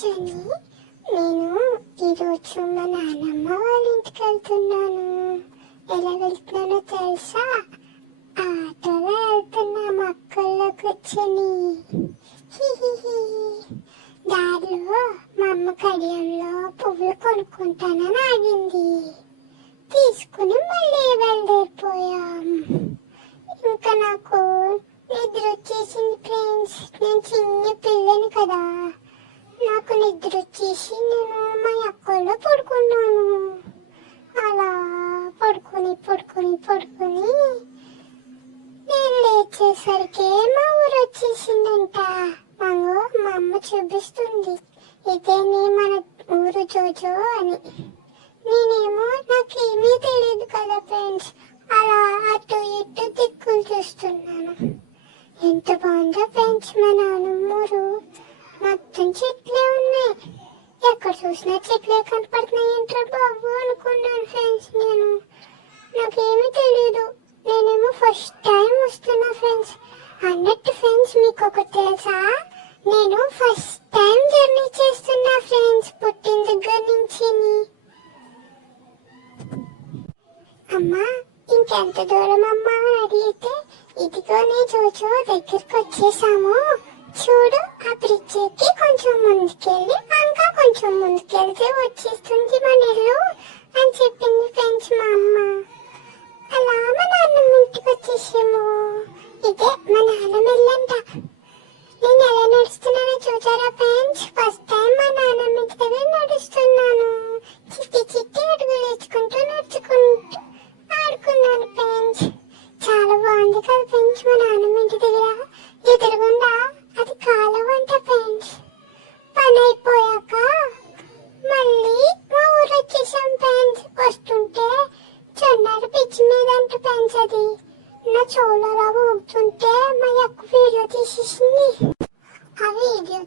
జని, నేను ఈరోజు మా నాన్నమ్మ వాళ్ళ ఇంటికి వెళ్తున్నాను. ఎలా వెళ్తున్నానో తెలుసా? ఆటోలో వెళ్తున్నా మా అక్కల్లో కూర్చొని. దారిలో మా అమ్మ కడియంలో పువ్వులు కొనుక్కుంటానని ఆగింది. తీసుకుని మళ్ళీ బయలుదేరిపోయాం. ఇంకా నాకు నిద్ర వచ్చేసింది ఫ్రెండ్స్. నేను చిన్న పిల్లని కదా, నాకు నిద్ర వచ్చేసి నేను మా అక్కలో పడుకున్నాను. అలా పడుకుని నేను లేచేసరికి మా ఊరు వచ్చేసిందంట. మా అమ్మ చూపిస్తుంది, ఇదేనే మన ఊరు జోజో అని. నేనేమో నాకేమీ తెలియదు కదా ఫ్రెండ్స్, అలా అటు ఇటు దిక్కులు చూస్తున్నాను. ఎంత బాగుందో ఫ్రెండ్స్ మా నాన్నమ్మ ఊరు. మొత్తం చెట్లే ఉన్నాయి, ఎక్కడ చూసినా చెట్లే కనపడుతున్నాయి. ఏంట్రా బాబు అనుకున్నాను ఫ్రెండ్స్. నాకేమీ తెలియదు, నేనేమో ఫస్ట్ టైం వస్తున్నా ఫ్రెండ్స్. అన్నట్టు ఫ్రెండ్స్, మీకు ఒకటి తెలుసా? నేను ఫస్ట్ టైం జర్నీ చేస్తున్నా ఫ్రెండ్స్, పుట్టిన దగ్గర నుంచి. అమ్మా ఇంకెంత దూరం అమ్మా అని అడిగితే, ఇదిగోనే జోజో దగ్గరికి వచ్చేసాము, చూడు ఆ బ్రిడ్జ్ ఎక్కి కొంచెం ముందుకెళ్ళి ఇంకా కొంచెం ముందుకెళ్తే వచ్చేస్తుంది మన ఇల్లు అని చెప్పింది ఫ్రెండ్స్ మా అమ్మ. అలా మా నాన్నమ్మ ఇంటికి వచ్చేసాము. ఇదే మా నాన్నమ్మ ఇల్లంట. నేను ఎలా నడుస్తున్నానో చూసారా ఫ్రెండ్స్? ఫస్ట్ టైం మా నాన్నమ్మ ఇంటి దగ్గర నడుస్తున్నాను. చిట్టి అడుగులు వేసుకుంటూ నడుచుకుంటూ ఆడుకున్నాను ఫ్రెండ్స్. చాలా బాగుంది కదా ఫ్రెండ్స్ మా నాన్నమ్మ ఇంటి దగ్గర. ఎదురుగుండా అది కాలువ అంట ఫ్రెండ్స్. పని అయిపోయాక మళ్ళీ మా ఊరు వచ్చేసాం ఫ్రెండ్స్. వస్తుంటే చెన్నాడు పిచ్చి మీద అంట ఫ్రెండ్స్. అది నా చెవులలో ఊగుతుంటే మా అక్క వీడియో తీసేసింది. ఆ వీడియో